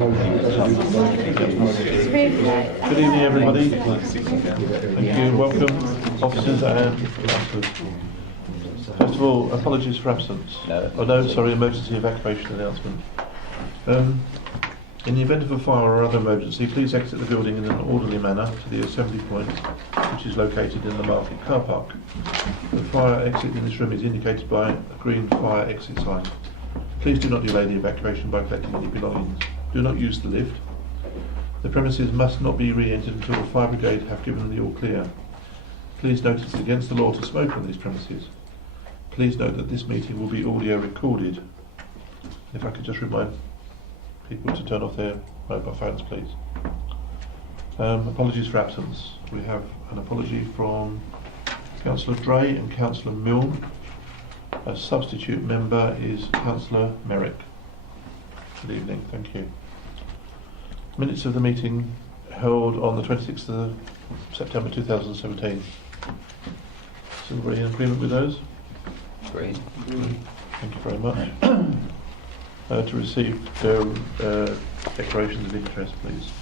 Good evening, everybody. Thank you. Welcome, officers and councillors. First of all, apologies for absence. Emergency evacuation announcement. In the event of a fire or other emergency, please exit the building in an orderly manner to the assembly point, which is located in the market car park. The fire exit in this room is indicated by a green fire exit sign. Please do not delay the evacuation by collecting any belongings. Do not use the lift. The premises must not be re-entered until the fire brigade have given the all clear. Please note it's against the law to smoke on these premises. Please note that this meeting will be audio recorded. If I could just remind people to turn off their mobile phones, please. Apologies for absence. We have an apology from Councillor Dray and Councillor Milne. A substitute member is Councillor Merrick. Good evening, thank you. Minutes of the meeting held on the 26th of September 2017. Is everybody in agreement with those? Agreed. Thank you very much. To receive their declarations of interest, please.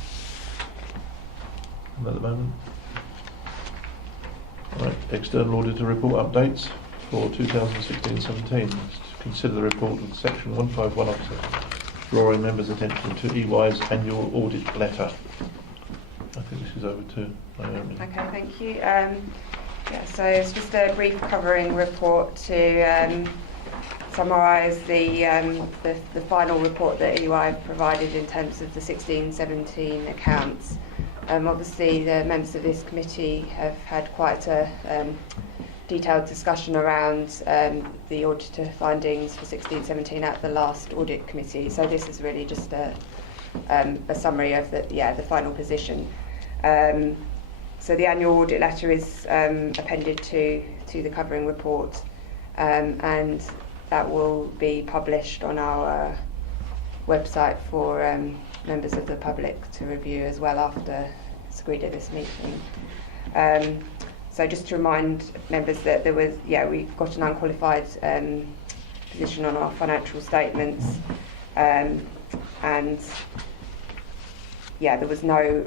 At the moment. Right, external auditor report updates for 2016-17. To consider the report of section 151 officer, drawing members' attention to EY's annual audit letter. I think this is over to Naomi. Okay, thank you. So it's just a brief covering report to summarise the final report that EY provided in terms of the 16-17 accounts. Obviously, the members of this committee have had quite a detailed discussion around the auditor findings for 16-17 at the last audit committee. So this is really just a summary of the final position. So the annual audit letter is appended to the covering report, and that will be published on our website for members of the public to review as well after it's agreed at this meeting. So just to remind members that we've got an unqualified position on our financial statements, and there was no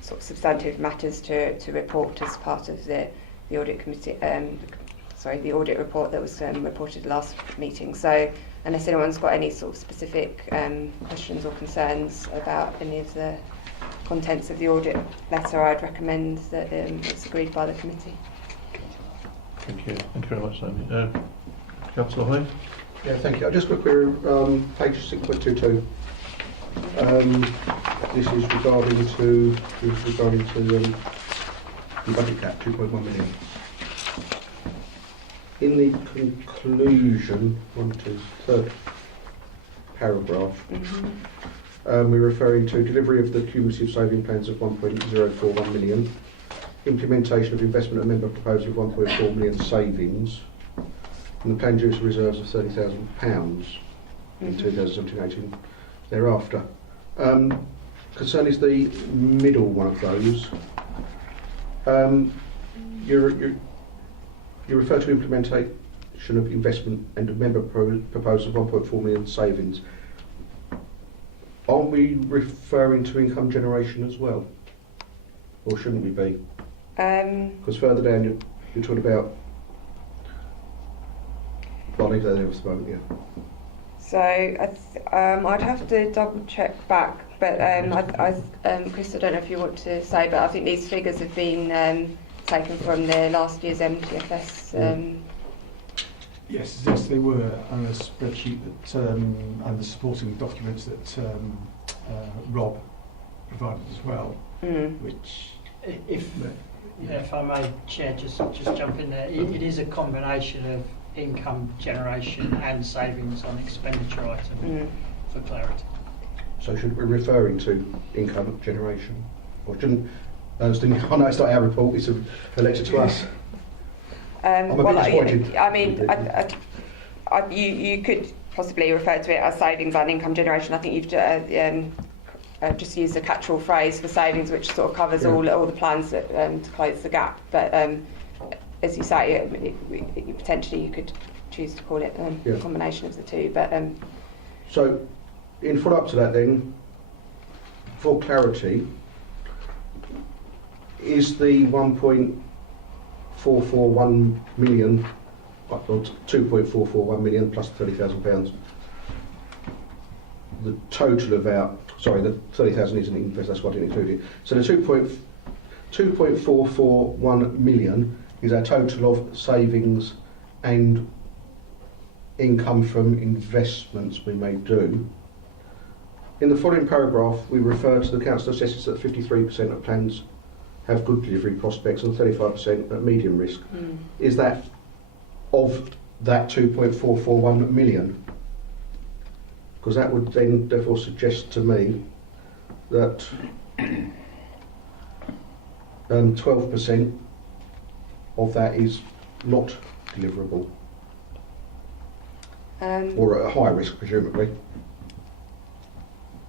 sort of substantive matters to report as part of the audit committee. The audit report that was reported last meeting. So unless anyone's got any sort of specific questions or concerns about any of the contents of the audit letter, I'd recommend that it's agreed by the committee. Thank you. Thank you very much, Naomi. Councillor Hyde? Yeah, thank you. I'll just quickly, page 6.22. This is regarding to the budget cap, 2.1 million. In the conclusion, third paragraph, we're referring to delivery of the cumulative saving plans of 1.041 million, implementation of investment and member proposal of 1.4 million savings, and the planned use of reserves of £30,000 in 2017-18 thereafter. Concern is the middle one of those. You refer to implementation of investment and a member proposal of 1.4 million savings. Aren't we referring to income generation as well? Or shouldn't we be? Because further down you're talking about... I'll leave that there for the moment, yeah. So I'd have to double check back, but Chris, I don't know if you want to say, but I think these figures have been taken from the last year's MTFS. Yes, they were on a spreadsheet that and the supporting documents that Rob provided as well. Which, if I may, Chair, just jump in there. It is a combination of income generation and savings on expenditure item, for clarity. So should we be referring to income generation, or shouldn't? I know it's not our report; it's a lecture to us. You could possibly refer to it as savings and income generation. I think you've just used a catch-all phrase for savings, which sort of covers all the plans that, to close the gap. But as you say, potentially you could choose to call it a combination of the two. But so in follow-up to that then, for clarity, is the 1.441 million, or 2.441 million plus £30,000, the total of our, sorry, the 30,000 isn't interest, that's why I didn't include it. So the 2.441 million is our total of savings and income from investments we may do. In the following paragraph, we refer to the council assesses that 53% of plans have good delivery prospects and 35% at medium risk. Is that of that 2.441 million? Because that would then therefore suggest to me that 12% of that is not deliverable, or at a high risk, presumably.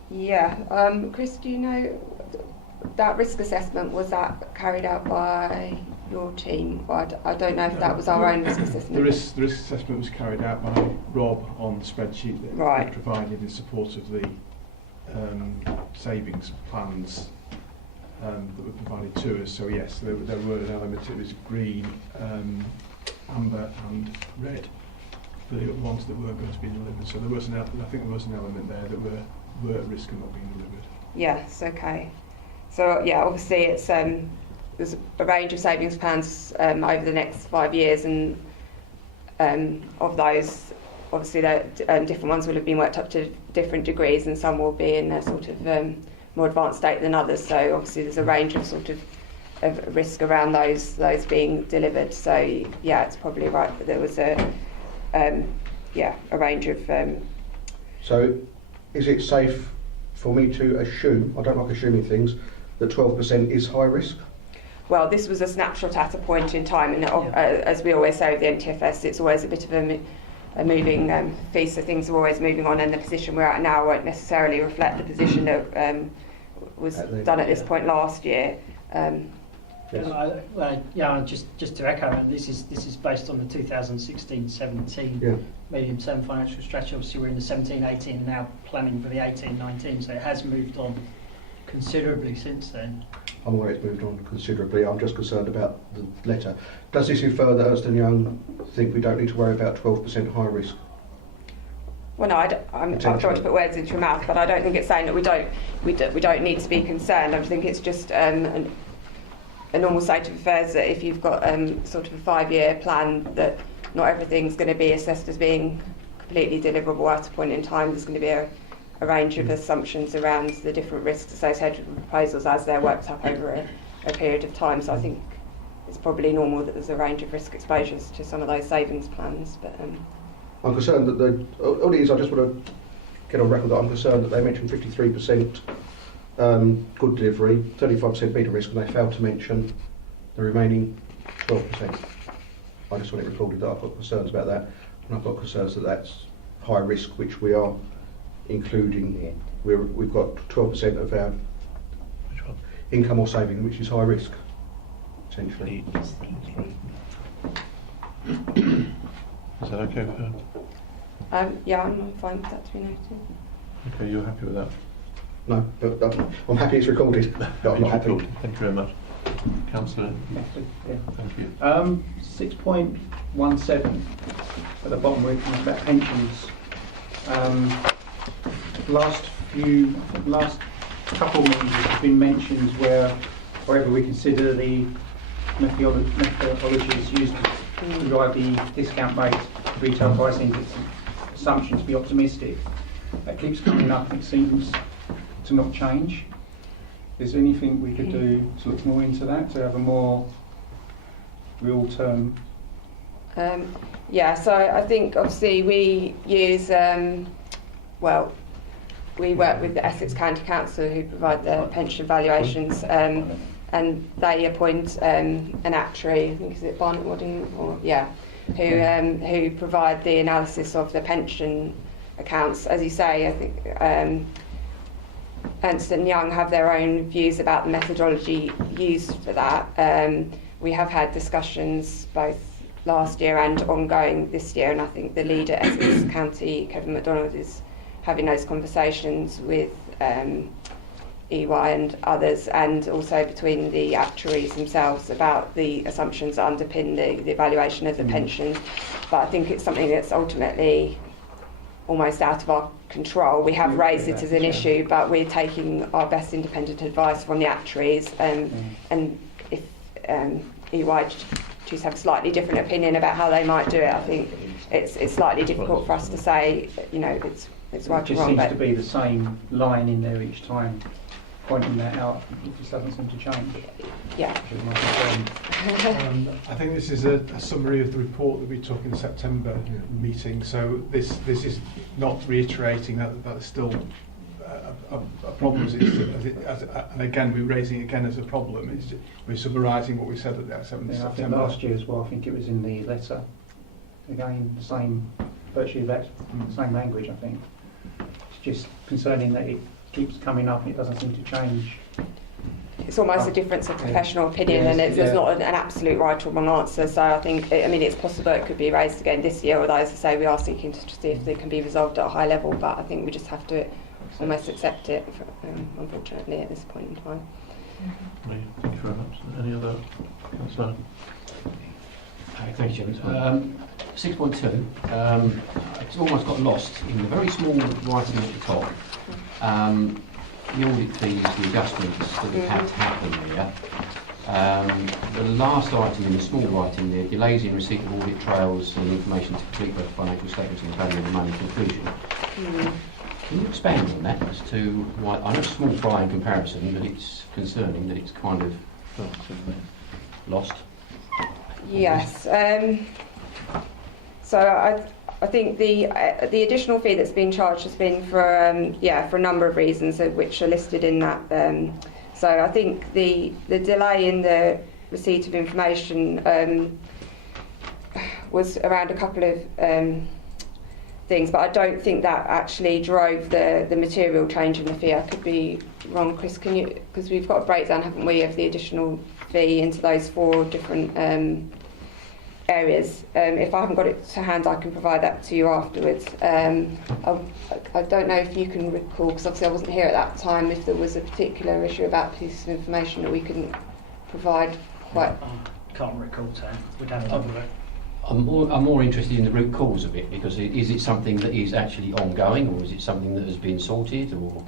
Yeah, Chris, do you know that risk assessment, was that carried out by your team? Or I don't know if that was our own risk assessment. The risk assessment was carried out by Rob on the spreadsheet that Right. we provided in support of the savings plans that were provided to us. So yes, there were an element. It was green, amber and red for the ones that weren't going to be delivered. So there was I think there was an element there that were at risk of not being delivered. Yes, okay. So yeah, obviously it's there's a range of savings plans over the next 5 years, and of those, obviously different ones will have been worked up to different degrees, and some will be in a sort of more advanced state than others. So obviously there's a range of sort of risk around those being delivered. So yeah, it's probably right that there was a range of. So, is it safe for me to assume, I don't like assuming things, that 12% is high risk? Well, this was a snapshot at a point in time, and as we always say with the NTFS, it's always a bit of a moving feast, so things are always moving on, and the position we're at now won't necessarily reflect the position that was done at this point last year. Yes. Just to echo, this is based on the 2016-17 medium-term financial strategy. Obviously, we're in the 17-18 now, planning for the 18-19, so it has moved on considerably since then. I'm aware it's moved on considerably. I'm just concerned about the letter. Does this infer that Ernst & Young think we don't need to worry about 12% high risk? Well, no, I'm not trying to put words into your mouth, but I don't think it's saying that we don't need to be concerned. I think it's just a normal state of affairs that if you've got sort of a 5-year plan, that not everything's going to be assessed as being completely deliverable at a point in time. There's going to be a range of assumptions around the different risks associated with proposals as they're worked up over a period of time. So I think it's probably normal that there's a range of risk exposures to some of those savings plans. But I'm concerned that all it is, I just want to get on record that I'm concerned that they mentioned 53% good delivery, 35% beta risk, and they failed to mention the remaining 12%. I just want it recorded that I've got concerns about that, and I've got concerns that that's high risk, which we are including. We've got 12% of our income or saving, which is high risk, essentially. Is that okay for her? yeah, I'm fine with that to be noted. Okay, you're happy with that? No, but I'm happy it's recorded. But I'm not happy. Thank you very much. Councillor, thank you. 6.17 at the bottom where it comes about pensions. Last couple of meetings have been mentions wherever we consider the methodologies used to derive the discount rate retail pricing assumption to be optimistic. That keeps coming up and it seems to not change. Is there anything we could do to look more into that, to have a more real term? Yeah, so I think obviously we use, we work with the Essex County Council who provide the pension valuations, and they appoint an actuary, I think is it Barnett Wadding, who provide the analysis of the pension accounts. As you say, I think Ernst & Young have their own views about the methodology used for that. We have had discussions both last year and ongoing this year, and I think the lead at Essex County, Kevin MacDonald, is having those conversations with EY and others, and also between the actuaries themselves about the assumptions that underpin the evaluation of the pensions. But I think it's something that's ultimately almost out of our control. We have raised it as an issue, but we're taking our best independent advice from the actuaries, and if EY choose to have a slightly different opinion about how they might do it, I think it's slightly difficult for us to say, you know, it's right or It just wrong. seems But to be the same line in there each time, pointing that out. It just doesn't seem to change. yeah. Which is my concern. I think this is a summary of the report that we took in the September meeting. So this is not reiterating that there's still a problem, and again we're raising it again as a problem. We're summarising what we said at the 7th of Yeah, I think September. last year as well, I think it was in the letter. Again, the same, virtually that same language, I think. It's just concerning that it keeps coming up and it doesn't seem to change. It's almost a difference of professional opinion, Yeah, and there's yeah. not an absolute right or wrong answer. So I think, I mean, it's possible it could be raised again this year, although, as I say, we are seeking to see if they can be resolved at a high level, but I think we just have to almost accept it, unfortunately, at this point in time. Thank you very much. Any other concern? Thank you, Chairman. 6.2, it's almost got lost in the very small writing at the top. The audit fees, the adjustments that have had to happen there. The last item in the small writing there, delays in receipt of audit trails and information to complete both financial statements and the value of the money conclusion. Can you expand on that as to why? I know it's small fry in comparison, but it's concerning that it's kind of lost. Yes. So I think the additional fee that's been charged has been for for a number of reasons, which are listed in that. So I think the delay in the receipt of information was around a couple of things, but I don't think that actually drove the material change in the fee. I could be wrong, Chris. Can you? Because we've got a breakdown, haven't we, of the additional fee into those 4 different areas. If I haven't got it to hand, I can provide that to you afterwards. I don't know if you can recall, because obviously I wasn't here at that time, if there was a particular issue about pieces of information that we couldn't provide quite. Can't recall, Sam. We'd have to have a look. I'm more interested in the root cause of it, because is it something that is actually ongoing, or is it something that has been sorted, or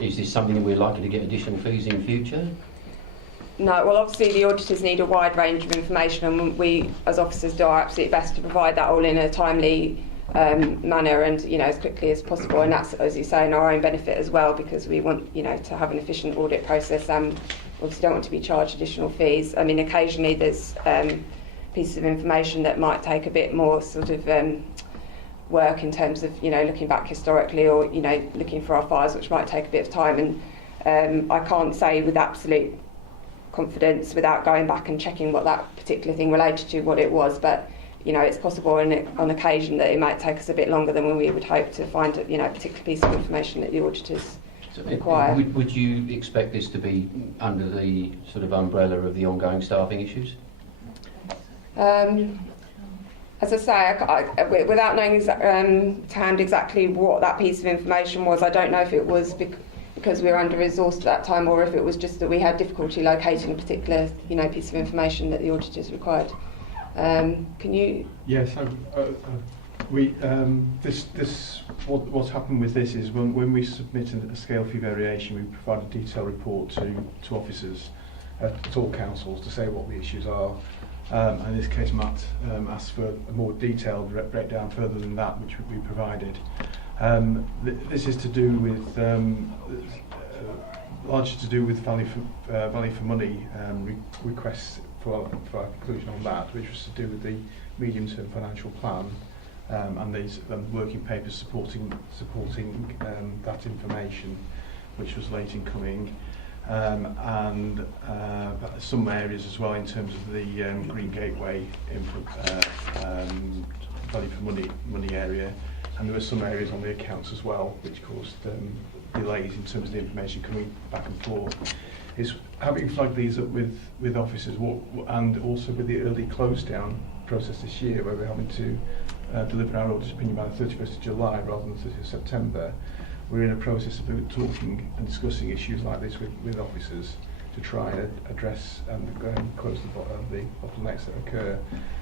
is this something that we're likely to get additional fees in future? No, well, obviously the auditors need a wide range of information, and we, as officers, do our absolute best to provide that all in a timely manner and, you know, as quickly as possible. And that's, as you say, in our own benefit as well, because we want, you know, to have an efficient audit process, and obviously don't want to be charged additional fees. I mean, occasionally there's pieces of information that might take a bit more sort of work in terms of, you know, looking back historically, or, you know, looking for our files, which might take a bit of time. And I can't say with absolute confidence without going back and checking what that particular thing related to, what it was, but, you know, it's possible on occasion that it might take us a bit longer than we would hope to find, you know, a particular piece of information that the auditors require. Would you expect this to be under the sort of umbrella of the ongoing staffing issues? As I say, without knowing to hand exactly what that piece of information was, I don't know if it was because we were under-resourced at that time, or if it was just that we had difficulty locating a particular, you know, piece of information that the auditors required. Can you? Yes, what's happened with this is when we submitted a scale fee variation, we provide a detailed report to officers at all councils to say what the issues are. And in this case, Matt asked for a more detailed breakdown further than that, which we provided. This is to do with largely to do with value for money requests for our conclusion on that, which was to do with the medium-term financial plan and these working papers supporting that information, which was late in coming. And some areas as well in terms of the Green Gateway value for money area, and there were some areas on the accounts as well which caused delays in terms of the information coming back and forth. Is having flagged these up with officers, and also with the early close down process this year, where we're having to deliver our audit opinion by the 31st of July rather than the 30th of September, we're in a process of talking and discussing issues like this with officers to try and address and close the bottlenecks that occur.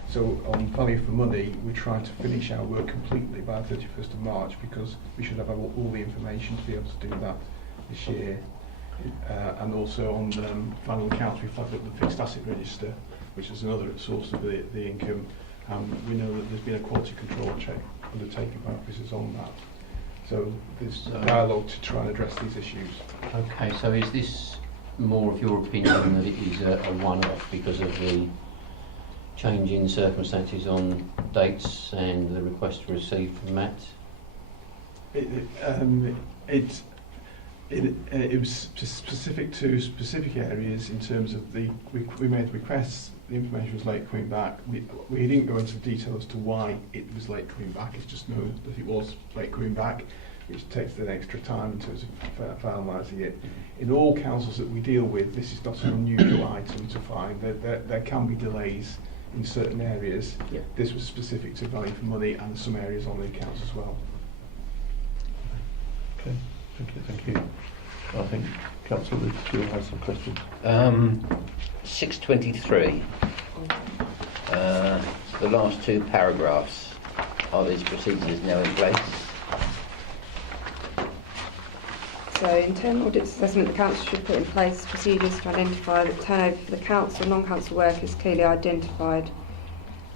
So on value for money, we're trying to finish our work completely by the 31st of March because we should have all the information to be able to do that this year. And also on final accounts, we flagged up the fixed asset register, which is another source of the income. We know that there's been a quality control check undertaken by officers on that. So there's a dialogue to try and address these issues. Okay, so is this more of your opinion that it is a one-off because of the change in circumstances on dates and the request received from Matt? It was specific to specific areas in terms of we made requests, the information was late coming back. We didn't go into detail as to why it was late coming back, it's just known that it was late coming back, which takes an extra time in terms of finalising it. In all councils that we deal with, this is not an unusual item to find. There can be delays in certain areas. Yeah. This was specific to value for money and some areas on the accounts as well. Okay, thank you. I think Councillor Still has some questions. 623. The last two paragraphs. Are these procedures now in place? So, internal audit assessment, the council should put in place procedures to identify that turnover for the council, non-council work is clearly identified.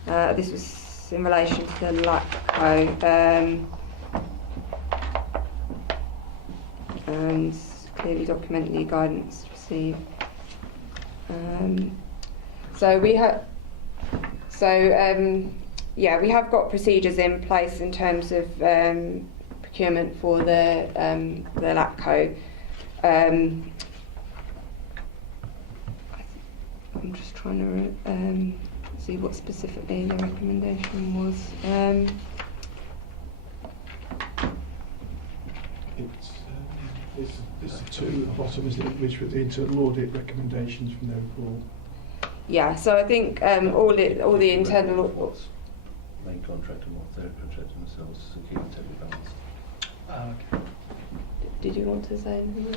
This was in relation to the LACCO, and clearly document the guidance received. We have got procedures in place in terms of procurement for the LACCO. I'm just trying to see what specifically the recommendation was. It's the two at the bottom, isn't it, which were the internal audit recommendations from their report. Yeah, so I think all the internal... What's main contract and what they're contracting themselves to keep it totally balanced. Okay. Did you want to say anything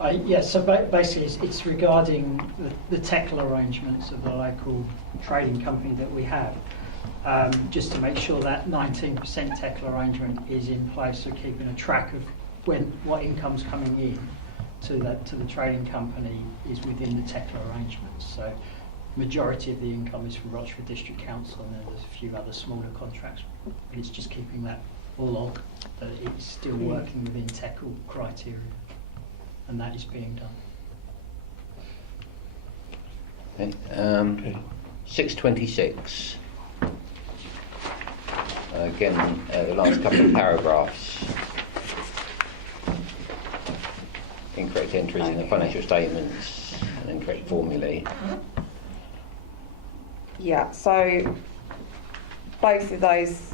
else? Yes, so basically it's regarding the TECL arrangements of the local trading company that we have. Just to make sure that 19% TECL arrangement is in place, so keeping a track of what income's coming in to the trading company is within the TECL arrangements. So majority of the income is from Rochford District Council, and then there's a few other smaller contracts, but it's just keeping that all on, that it's still working within TECL criteria, and that is being done. Okay. 626. Again, the last couple of paragraphs. Incorrect entries in the financial statements and incorrect formulae. Yeah, so both of those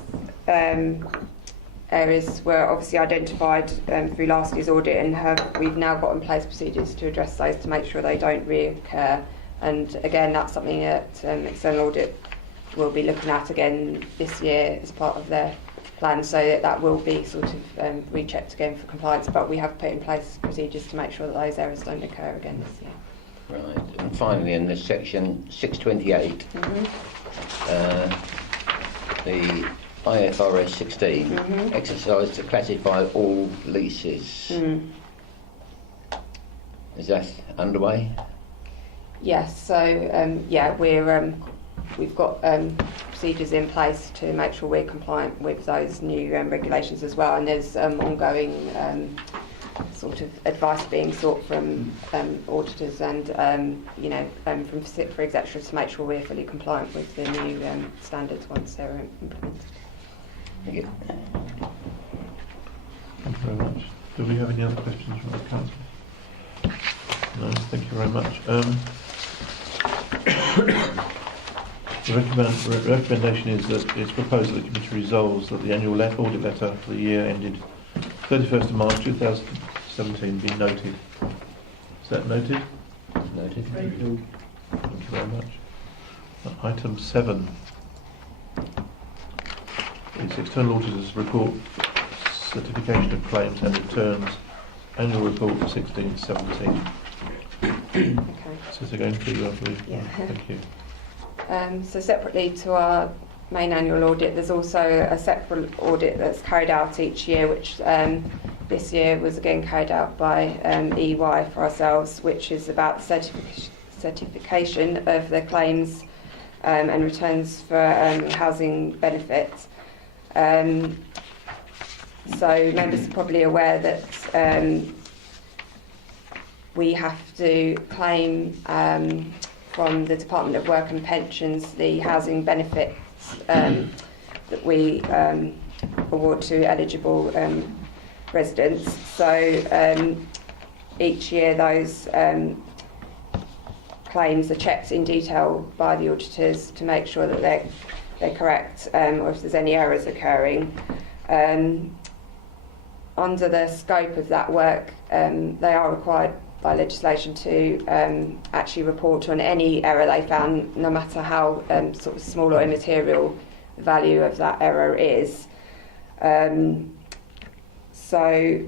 areas were obviously identified through last year's audit, and we've now got in place procedures to address those to make sure they don't reoccur. And again, that's something that external audit will be looking at again this year as part of their plan, so that will be sort of rechecked again for compliance, but we have put in place procedures to make sure that those errors don't occur again this year. Right, and finally in this section 628, the IFRS 16 exercise to classify all leases. Is that underway? Yes, so we've got procedures in place to make sure we're compliant with those new regulations as well, and there's ongoing sort of advice being sought from auditors and from for executors to make sure we're fully compliant with the new standards once they're implemented. Thank you. Thank you very much. Do we have any other questions from the council? No, thank you very much. The recommendation is that it's proposed that the committee resolves that the annual audit letter for the year ended 31st of March 2017 be noted. Is that noted? Noted. Thank you very much. Item 7. It's external auditors report, certification of claims and returns, annual report for 16-17. Okay. So it's again for you, I believe. Yeah. Thank you. So separately to our main annual audit, there's also a separate audit that's carried out each year, which this year was again carried out by EY for ourselves, which is about the certification of the claims and returns for housing benefits. So members are probably aware that we have to claim from the Department of Work and Pensions the housing benefits that we award to eligible residents. So each year those claims are checked in detail by the auditors to make sure that they're correct, or if there's any errors occurring. Under the scope of that work, they are required by legislation to actually report on any error they found, no matter how sort of small or immaterial the value of that error is. So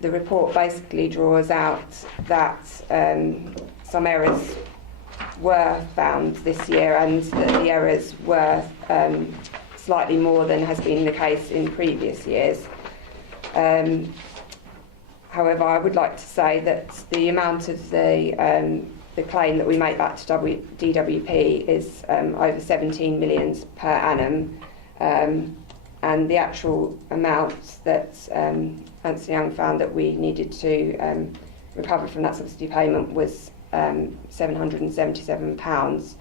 the report basically draws out that some errors were found this year, and that the errors were slightly more than has been the case in previous years. However, I would like to say that the amount of the claim that we make back to DWP is over 17 million per annum, and the actual amount that Ernst & Young found that we needed to recover from that subsidy payment was £777.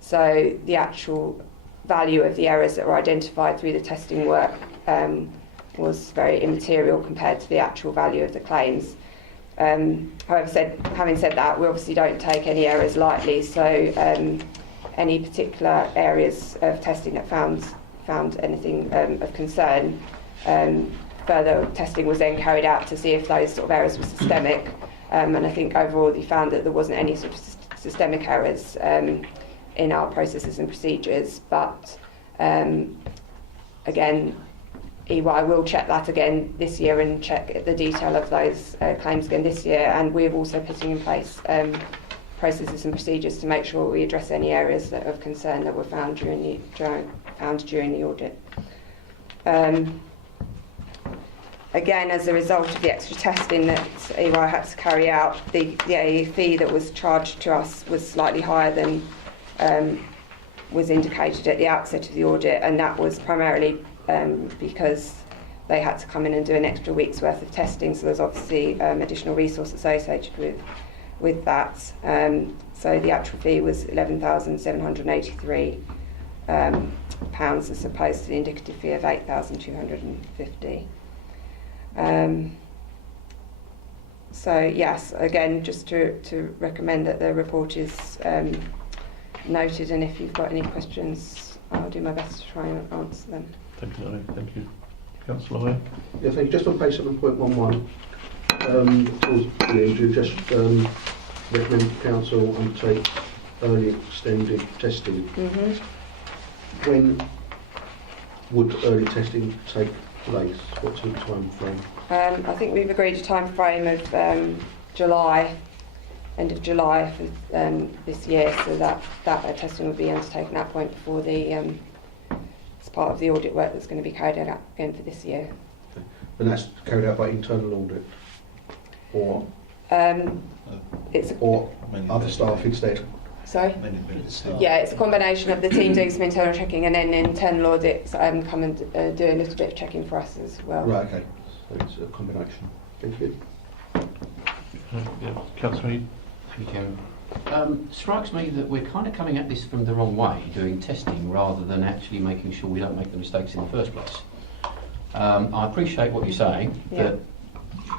So the actual value of the errors that were identified through the testing work was very immaterial compared to the actual value of the claims. However, having said that, we obviously don't take any errors lightly, so any particular areas of testing that found anything of concern, further testing was then carried out to see if those sort of errors were systemic, and I think overall they found that there wasn't any sort of systemic errors in our processes and procedures, but again, EY will check that again this year and check the detail of those claims again this year, and we're also putting in place processes and procedures to make sure we address any areas that of concern that were found during the audit. Again, as a result of the extra testing that EY had to carry out, the fee that was charged to us was slightly higher than was indicated at the outset of the audit, and that was primarily because they had to come in and do an extra week's worth of testing, so there's obviously additional resource associated with that. So the actual fee was £11,783 as opposed to the indicative fee of £8,250. So yes, again, just to recommend that the report is noted, and if you've got any questions, I'll do my best to try and answer them. Thank you, Lorraine. Thank you. Councillor High. Yeah, thank you. Just on page 7.11, towards the end, you just recommend council undertake early extended testing. Mm-hmm. When would early testing take place? What's the time frame? I think we've agreed a time frame of July, end of July for this year, so that testing will be undertaken at that point before the as part of the audit work that's going to be carried out again for this year. Okay. And that's carried out by internal audit, or other staff instead? Sorry? Yeah, it's a combination of the team doing some internal checking and then internal audits come and do a little bit of checking for us as well. Right, okay. So it's a combination. Thank you. Yeah, Councillor Heed. Thank you, Chairman. Strikes me that we're kind of coming at this from the wrong way, doing testing rather than actually making sure we don't make the mistakes in the first place. I appreciate what you're saying, that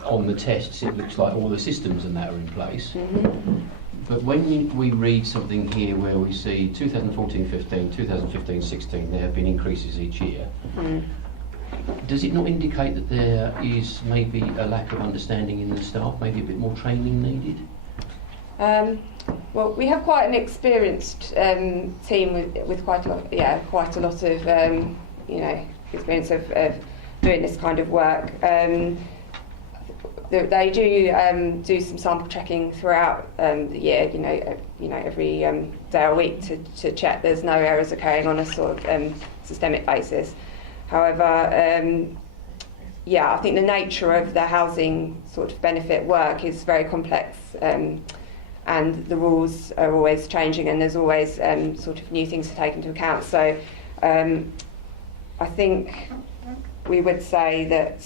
on the tests it looks like all the systems and that are in place. Mm-hmm. But when we read something here where we see 2014-15, 2015-16, there have been increases each year, does it not indicate that there is maybe a lack of understanding in the staff, maybe a bit more training needed? Well, we have quite an experienced team with quite a lot of experience of doing this kind of work. They do some sample checking throughout the year, every day or week to check there's no errors occurring on a sort of systemic basis. However, I think the nature of the housing sort of benefit work is very complex, and the rules are always changing, and there's always sort of new things to take into account. So I think we would say that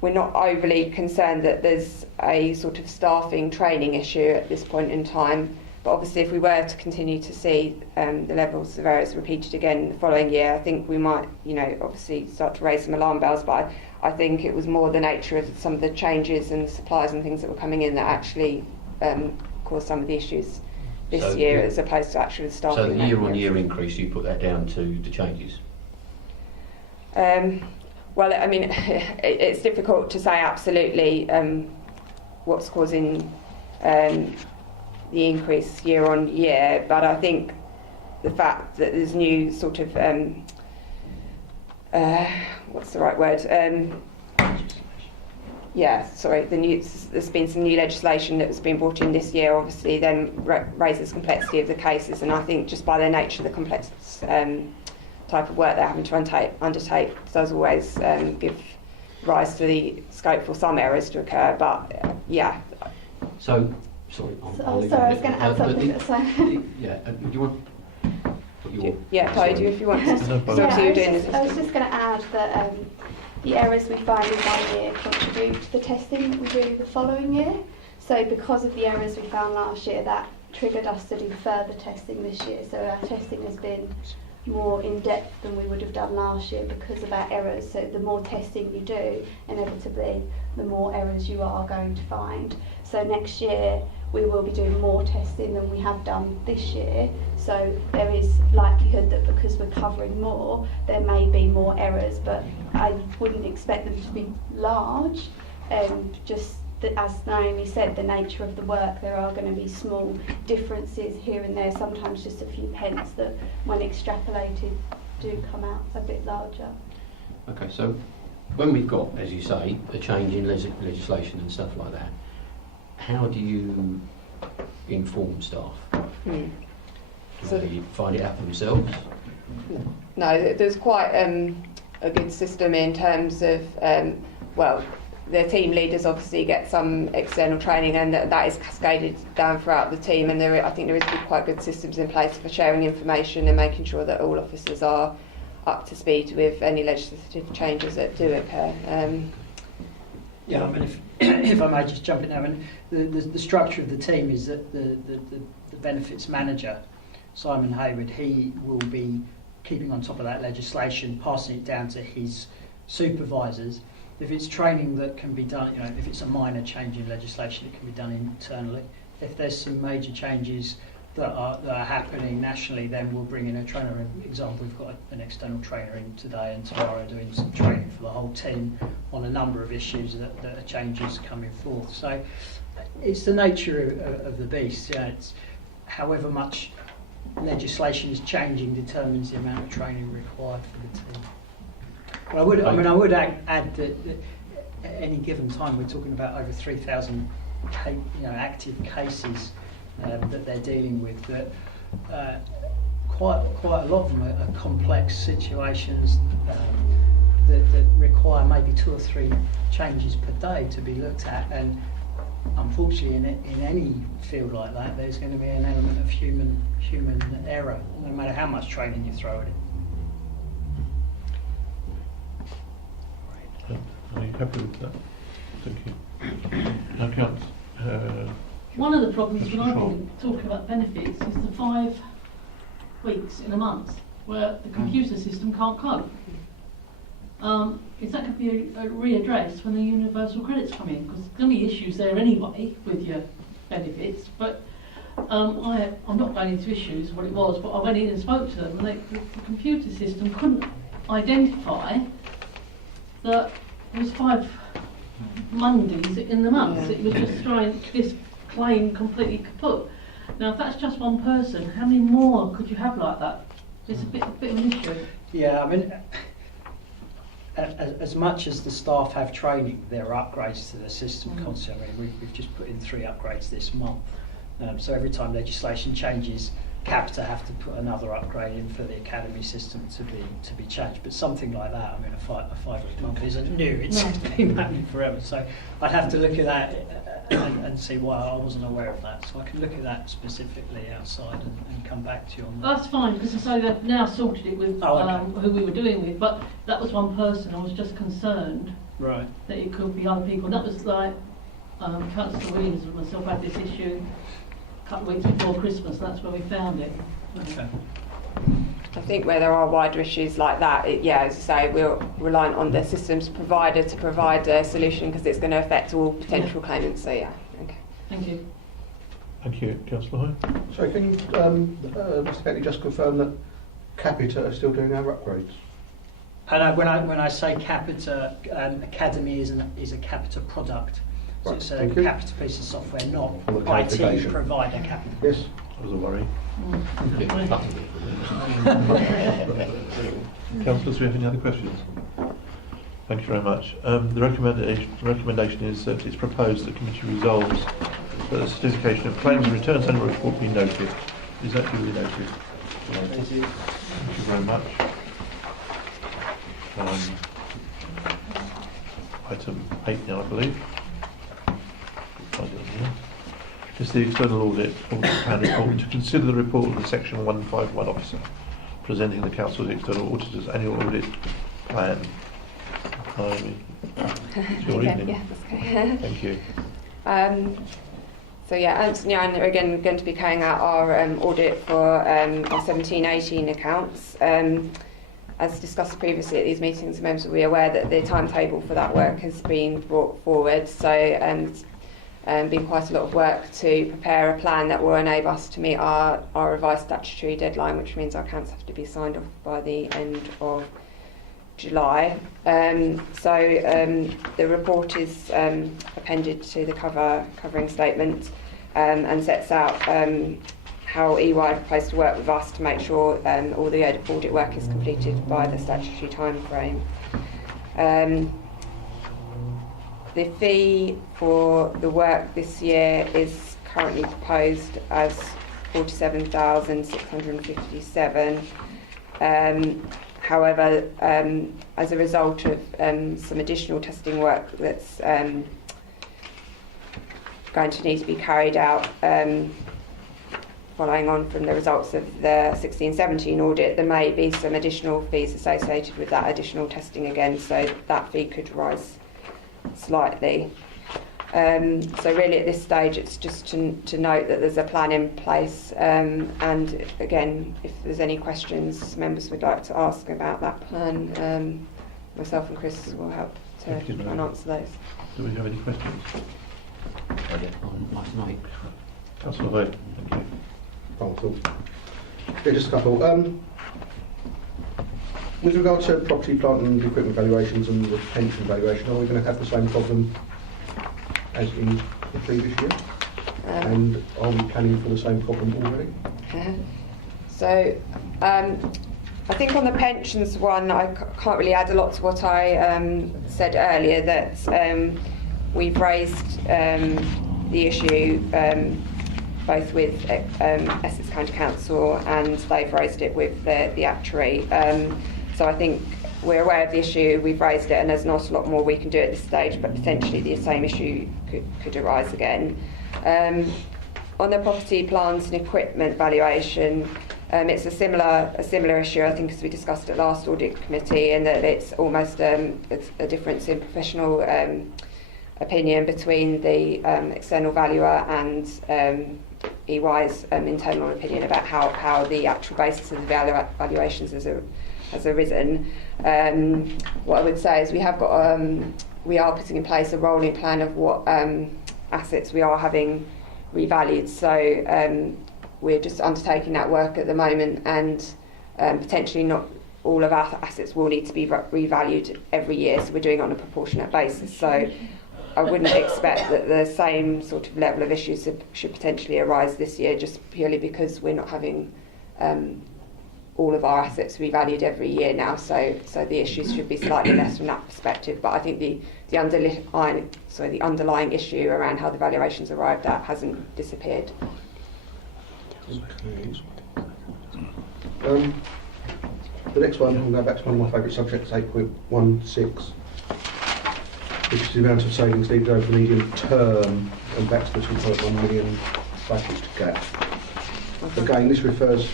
we're not overly concerned that there's a sort of staffing training issue at this point in time. But obviously, if we were to continue to see the levels of errors repeated again the following year, I think we might, obviously start to raise some alarm bells. But I think it was more the nature of some of the changes and supplies and things that were coming in that actually caused some of the issues this year, as opposed to actually the staffing. So the year-on-year increase, you put that down to the changes? Well, I mean, it's difficult to say absolutely what's causing the increase year on year, but I think the fact that there's new sort of what's the right word? There's been some new legislation that has been brought in this year, obviously then raises complexity of the cases, and I think just by their nature the complex type of work they're having to undertake does always give rise to the scope for some errors to occur, but So, sorry. I was going to add something. Do you want? Chloe, do you, if you want to. I was just going to add that the errors we find in one year contribute to the testing that we do the following year. So because of the errors we found last year, that triggered us to do further testing this year. So our testing has been more in depth than we would have done last year because of our errors. So the more testing you do, inevitably the more errors you are going to find. So next year we will be doing more testing than we have done this year. So there is likelihood that because we're covering more, there may be more errors, but I wouldn't expect them to be large. Just as Naomi said, the nature of the work, there are going to be small differences here and there, sometimes just a few pence that when extrapolated do come out a bit larger. Okay, so when we've got, as you say, a change in legislation and stuff like that, how do you inform staff? Do they find it out for themselves? No, there's quite a good system in terms of, the team leaders obviously get some external training, and that is cascaded down throughout the team, and I think there is quite good systems in place for sharing information and making sure that all officers are up to speed with any legislative changes that do occur. I mean, if I may just jump in there, the structure of the team is that the benefits manager, Simon Hayward, he will be keeping on top of that legislation, passing it down to his supervisors. If it's training that can be done, if it's a minor change in legislation, it can be done internally. If there's some major changes that are happening nationally, then we'll bring in a trainer. For example, we've got an external trainer in today and tomorrow doing some training for the whole team on a number of issues that are changes coming forth. So it's the nature of the beast. It's however much legislation is changing determines the amount of training required for the team. But I would add that at any given time we're talking about over 3,000 active cases that they're dealing with. That quite a lot of them are complex situations that require maybe 2 or 3 changes per day to be looked at. And unfortunately, in any field like that, there's going to be an element of human error, no matter how much training you throw at it. Are you happy with that? Thank you. Okay. One of the problems when I've been talking about benefits is the 5 weeks in a month where the computer system can't cope. Is that going to be readdressed when the universal credits come in? Because there's going to be issues there anyway with your benefits. But I'm not going into issues, what it was, but I went in and spoke to them, and the computer system couldn't identify that it was 5 Mondays in the month. Yeah. It was just throwing this claim completely kaput. Now, if that's just one person, how many more could you have like that It's a bit of an issue. Yeah, I mean, as much as the staff have training, there are upgrades to the system constantly. I mean, we've just put in 3 upgrades this month. So every time legislation changes, Capita have to put another upgrade in for the academy system to be changed. But something like that, I mean, a 5-week month isn't new. It's been happening forever. So I'd have to look at that and see why I wasn't aware of that. So I can look at that specifically outside and come back to you on that. That's fine, because I say they've now sorted it with who we were doing with, but that was one person. I was just concerned Right. that it could be other people. And that was like Councillor Williams and myself had this issue a couple of weeks before Christmas. That's where we found it. Okay. I think where there are wider issues like that, as I say, we're reliant on the systems provider to provide a solution because it's going to affect all potential claimants. So okay. Thank you. Thank you, Councillor Hoy. So can you, Mr. Bentley, just confirm that Capita are still doing our upgrades? And when I say Capita, Academy is a Capita product. So Right, it's a thank you. Capita piece of software, not For the IT clarification. provider Capita. Yes. That was a worry. Yeah. Councillors, do you have any other questions? Thank you very much. The recommendation is that it's proposed that the committee resolves that the certification of claims and returns annual report be noted. Is that duly noted? Thank you very much. Item 8 now, I believe. Find it on here. Is the external audit plan report to consider the report of the Section 151 officer presenting the Council's external auditor's annual audit plan. It's your evening. Yeah, that's okay. Thank you. So Anthony and I are again going to be carrying out our audit for our 17-18 accounts. As discussed previously at these meetings, members will be aware that the timetable for that work has been brought forward. So been quite a lot of work to prepare a plan that will enable us to meet our revised statutory deadline, which means our accounts have to be signed off by the end of July. The report is appended to the covering statement and sets out how EY propose to work with us to make sure all the audit work is completed by the statutory time frame. The fee for the work this year is currently proposed as $47,657. However, as a result of some additional testing work that's going to need to be carried out following on from the results of the 16-17 audit, there may be some additional fees associated with that additional testing again, so that fee could rise slightly. So really at this stage it's just to note that there's a plan in place, and again, if there's any questions members would like to ask about that plan, myself and Chris will help to try and answer those. Do we have any questions? On last night. Councillor Hoy, thank you. Yeah, just a couple. With regard to property, plant and equipment valuations and the pension valuation, are we going to have the same problem as in the previous year? And are we planning for the same problem already? I think on the pensions one, I can't really add a lot to what I said earlier, that we've raised the issue both with Essex County Council, and they've raised it with the actuary. So I think we're aware of the issue, we've raised it, and there's not a lot more we can do at this stage, but potentially the same issue could arise again. On the property, plants and equipment valuation, it's a similar issue, I think, as we discussed at last audit committee, in that it's almost it's a difference in professional opinion between the external valuer and EY's internal opinion about how the actual basis of the valuations has arisen. What I would say is we are putting in place a rolling plan of what assets we are having revalued. So we're just undertaking that work at the moment, and potentially not all of our assets will need to be revalued every year, so we're doing it on a proportionate basis. So I wouldn't expect that the same sort of level of issues should potentially arise this year, just purely because we're not having all of our assets revalued every year now, so the issues should be slightly less from that perspective. But I think the underlying issue around how the valuations arrived at hasn't disappeared. The next one, I'll go back to one of my favourite subjects, 8.16, which is the amount of savings needed over the medium term, and back to the 2.1 million budget gap. Again, this refers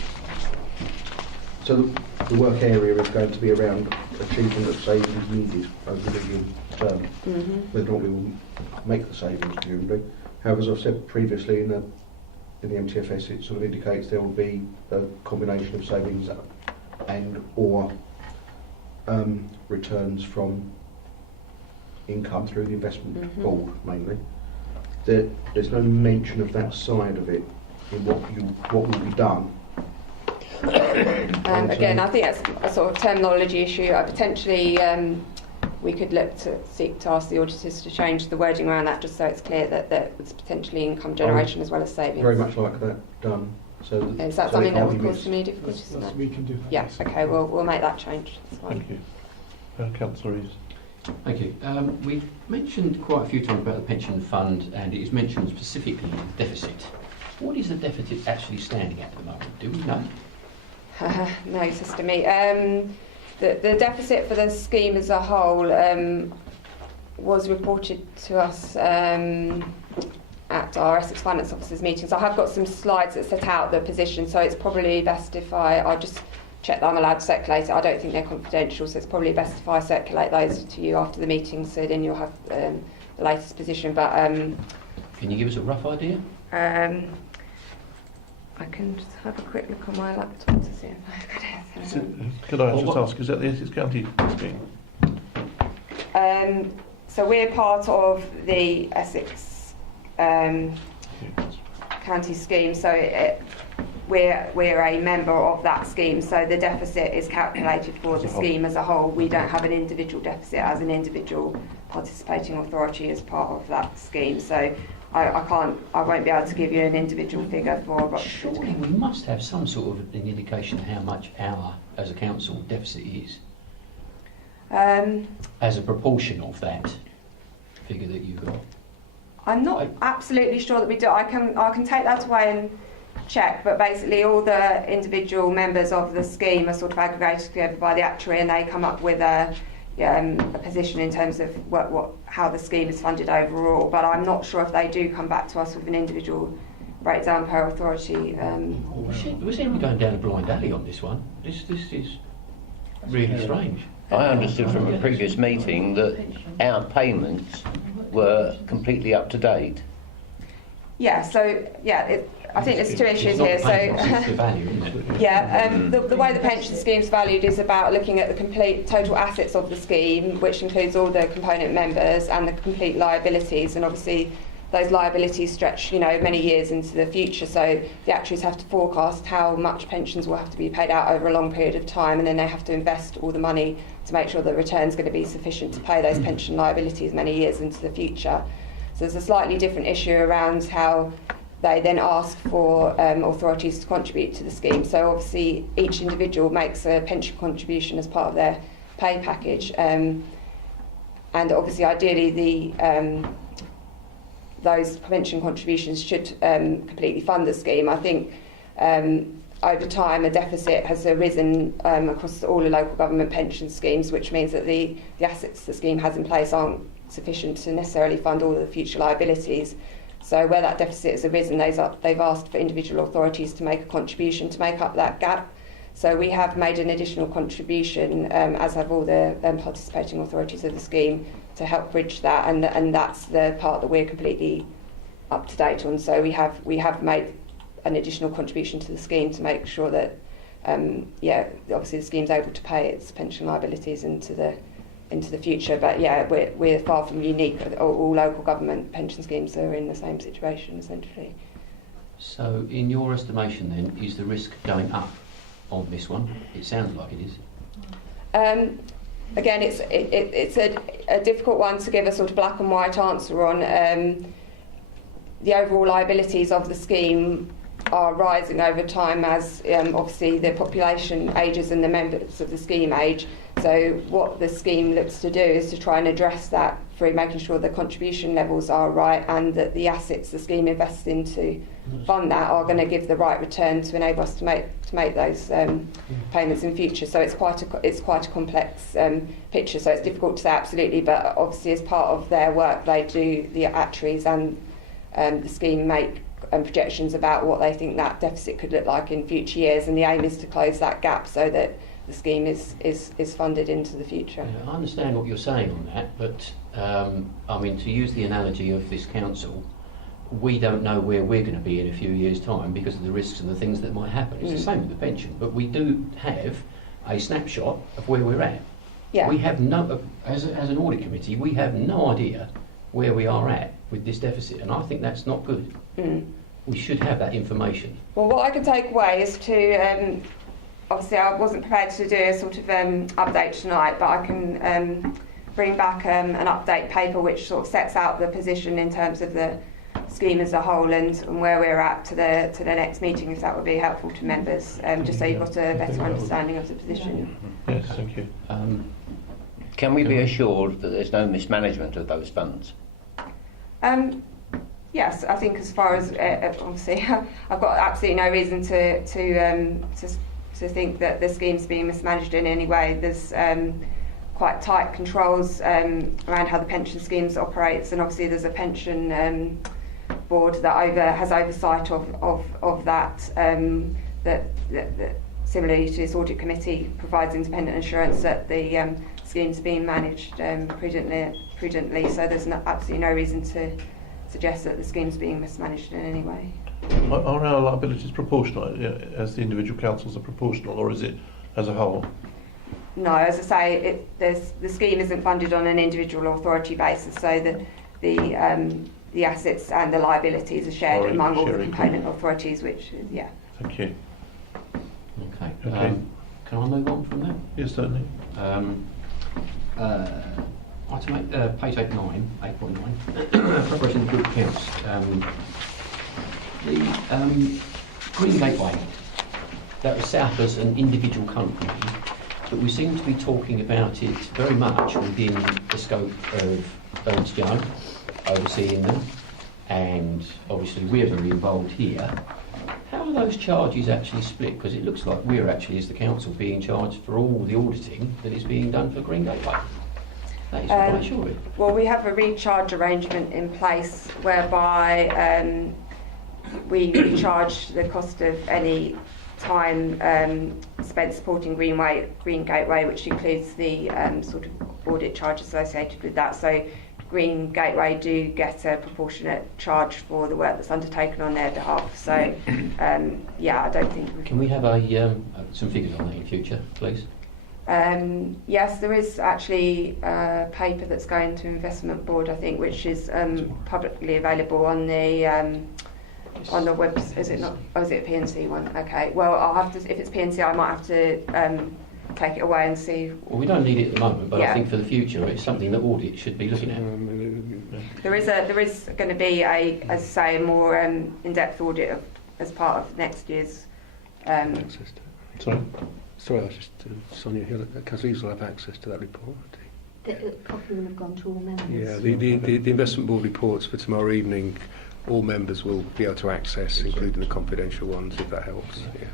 to the work area is going to be around achievement of savings needed over the medium term. Whether or not we will make the savings, presumably. However, as I've said previously, in the MTFS, it sort of indicates there will be a combination of savings and or returns from income through the investment board, mainly. There's no mention of that side of it in what will be done. Again, I think that's a sort of terminology issue. Potentially, we could look to seek to ask the auditors to change the wording around that, just so it's clear that it's potentially income generation as well as savings. Very much like that done. So is that something that would cause any difficulties? We can do that. Yeah. Okay. We'll make that change. Thank you. Councillor Rees. Thank you. We've mentioned quite a few times about the pension fund, and it is mentioned specifically the deficit. What is the deficit actually standing at the moment? Do we know? No, it's just to me. The deficit for the scheme as a whole was reported to us at our Essex Finance Officers meetings. I have got some slides that set out the position, so it's probably best if I'll just check that I'm allowed to circulate it. I don't think they're confidential, so it's probably best if I circulate those to you after the meeting, so then you'll have the latest position. But can you give us a rough idea? I can just have a quick look on my laptop to see if I've got it. Could I just ask, is that the Essex County scheme? So we're part of the Essex County scheme, so we're a member of that scheme, so the deficit is calculated for the scheme as a whole. We don't have an individual deficit as an individual participating authority as part of that scheme, so I won't be able to give you an individual figure for. But surely we must have some sort of an indication of how much our, as a council, deficit is. As a proportion of that figure that you got. I'm not absolutely sure that we do. I can take that away and check, but basically all the individual members of the scheme are sort of aggregated together by the actuary, and they come up with a position in terms of how the scheme is funded overall. But I'm not sure if they do come back to us with an individual breakdown per authority. We seem to be going down a blind alley on this one. This is really strange. I understood from a previous meeting that our payments were completely up to date. Yeah, so I think there's two issues here. So the way the pension scheme is valued is about looking at the complete total assets of the scheme, which includes all the component members and the complete liabilities, and obviously those liabilities stretch many years into the future, so the actuaries have to forecast how much pensions will have to be paid out over a long period of time, and then they have to invest all the money to make sure the return's going to be sufficient to pay those pension liabilities many years into the future. So there's a slightly different issue around how they then ask for authorities to contribute to the scheme. So obviously each individual makes a pension contribution as part of their pay package, and obviously ideally those pension contributions should completely fund the scheme. I think over time a deficit has arisen across all the local government pension schemes, which means that the assets the scheme has in place aren't sufficient to necessarily fund all of the future liabilities. So where that deficit has arisen, they've asked for individual authorities to make a contribution to make up that gap. So we have made an additional contribution, as have all the participating authorities of the scheme, to help bridge that, and that's the part that we're completely up to date on. So we have made an additional contribution to the scheme to make sure that obviously the scheme's able to pay its pension liabilities into the future. But we're far from unique. All local government pension schemes are in the same situation essentially. So in your estimation then, is the risk going up on this one? It sounds like it is. Again, it's a difficult one to give a sort of black and white answer on. The overall liabilities of the scheme are rising over time as obviously the population ages and the members of the scheme age. So what the scheme looks to do is to try and address that through making sure the contribution levels are right and that the assets the scheme invests in to fund that are going to give the right return to enable us to make those payments in future. So it's quite a complex picture. So it's difficult to say absolutely, but obviously as part of their work, they do, the actuaries and the scheme make projections about what they think that deficit could look like in future years, and the aim is to close that gap so that the scheme is funded into the future. Yeah, I understand what you're saying on that, but I mean, to use the analogy of this council, we don't know where we're going to be in a few years' time because of the risks and the things that might happen. It's the same with the pension, but we do have a snapshot of where we're at. Yeah. We have no, as an audit committee, we have no idea where we are at with this deficit, and I think that's not good. We should have that information. Well, what I can take away is to, obviously I wasn't prepared to do a sort of update tonight, but I can bring back an update paper which sort of sets out the position in terms of the scheme as a whole and where we're at to the next meeting, if that would be helpful to members, just so you've got a better understanding of the position. Yes, thank you. Can we be assured that there's no mismanagement of those funds? Yes, I think as far as obviously I've got absolutely no reason to think that the scheme's being mismanaged in any way. There's quite tight controls around how the pension schemes operates, and obviously there's a pension board that has oversight of that. That similarly to this audit committee provides independent assurance that the scheme's being managed prudently. So there's absolutely no reason to suggest that the scheme's being mismanaged in any way. Are our liabilities proportional, as the individual councils are proportional, or is it as a whole? No, as I say, the scheme isn't funded on an individual authority basis, so the assets and the liabilities are shared among all the component authorities, which is, yeah. Thank you. Okay. Okay. Can I move on from there? Yes, certainly. Item 8, page 8.9, preparation of group accounts. The Green Gateway, that was set up as an individual company, but we seem to be talking about it very much within the scope of Ernst Young overseeing them, and obviously we're very involved here. How are those charges actually split? Because it looks like we're actually, as the council, being charged for all the auditing that is being done for Green Gateway. That is quite sure. Well, we have a recharge arrangement in place whereby we recharge the cost of any time spent supporting Green Gateway, which includes the sort of audit charge associated with that. So Green Gateway do get a proportionate charge for the work that's undertaken on their behalf. So yeah, I don't think Can we have some figures on that in future, please? Yes, there is actually a paper that's going to Investment Board, I think, which is publicly available on the web. Is it not? Oh, is it a PNC one? Okay. Well, I'll have to. If it's PNC, I might have to take it away and see. Well, we don't need it at the moment, but I think for the future, it's something that audit should be looking at. There is going to be as I say, a more in-depth audit as part of next year's. Sorry, I was just Sonia Hill. Councillors will have access to that report. The copy will have gone to all members. Yeah, the Investment Board reports for tomorrow evening, all members will be able to access, including the confidential ones, if that helps. Yeah.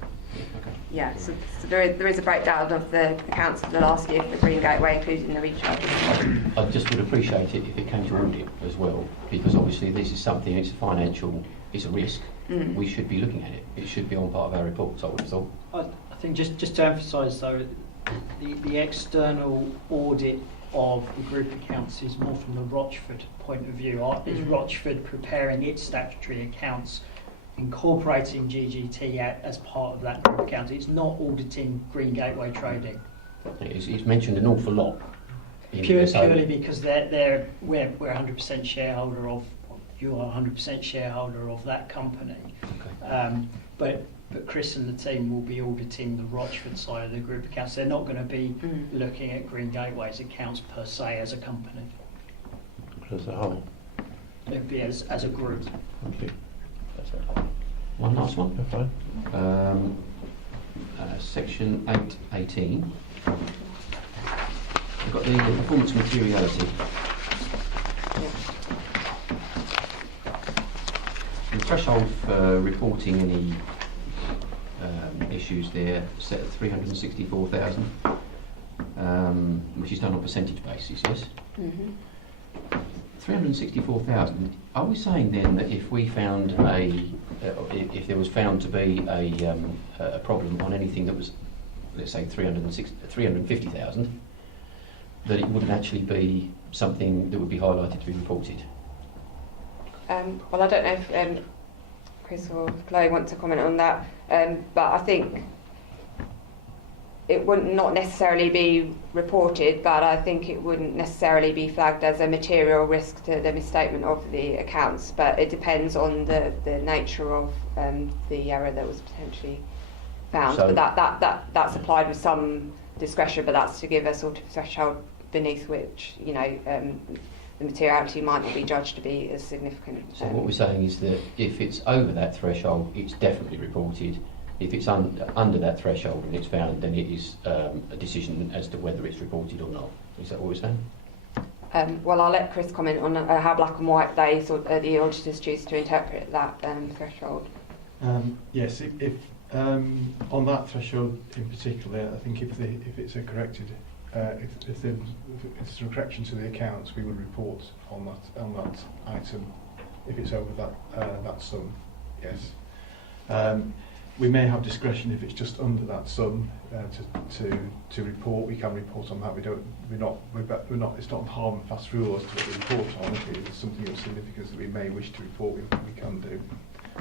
Yeah, so there is a breakdown of the accounts for the last year for Green Gateway, including the recharges. I just would appreciate it if it came to audit as well, because obviously this is something, it's a risk. We should be looking at it. It should be on part of our reports, I would have thought. I think just to emphasise though, the external audit of the group accounts is more from the Rochford point of view. Is Rochford preparing its statutory accounts, incorporating GGT as part of that group account? It's not auditing Green Gateway Trading. It's mentioned an awful lot. Purely because we're 100% shareholder of. You are 100% shareholder of that company. Okay. But Chris and the team will be auditing the Rochford side of the group accounts. They're not going to be looking at Green Gateway's accounts per se as a company. As a whole. It'd be as a group. Okay. One last one. Yeah, fine. Section 8.18. We've got the performance materiality. The threshold for reporting any issues there set at 364,000, which is done on percentage basis, yes? Mm-hmm. 364,000. Are we saying then that if we found if there was found to be a problem on anything that was, let's say 350,000, that it wouldn't actually be something that would be highlighted to be reported? Well, I don't know if Chris or Chloe want to comment on that, but I think it wouldn't not necessarily be reported, but I think it wouldn't necessarily be flagged as a material risk to the misstatement of the accounts. But it depends on the nature of the error that was potentially found. So but that's applied with some discretion, but that's to give a sort of threshold beneath which, you know, the materiality might not be judged to be as significant. So what we're saying is that if it's over that threshold, it's definitely reported. If it's under that threshold and it's found, then it is a decision as to whether it's reported or not. Is that what we're saying? Well, I'll let Chris comment on how black and white they the auditors choose to interpret that threshold. Yes, if on that threshold in particular, I think if it's a corrected, if it's a correction to the accounts, we would report on that item. If it's over that sum, yes. We may have discretion if it's just under that sum to report. We can report on that. We're not. It's not a hard and fast rule as to what we report on. If it's something of significance that we may wish to report, we can do.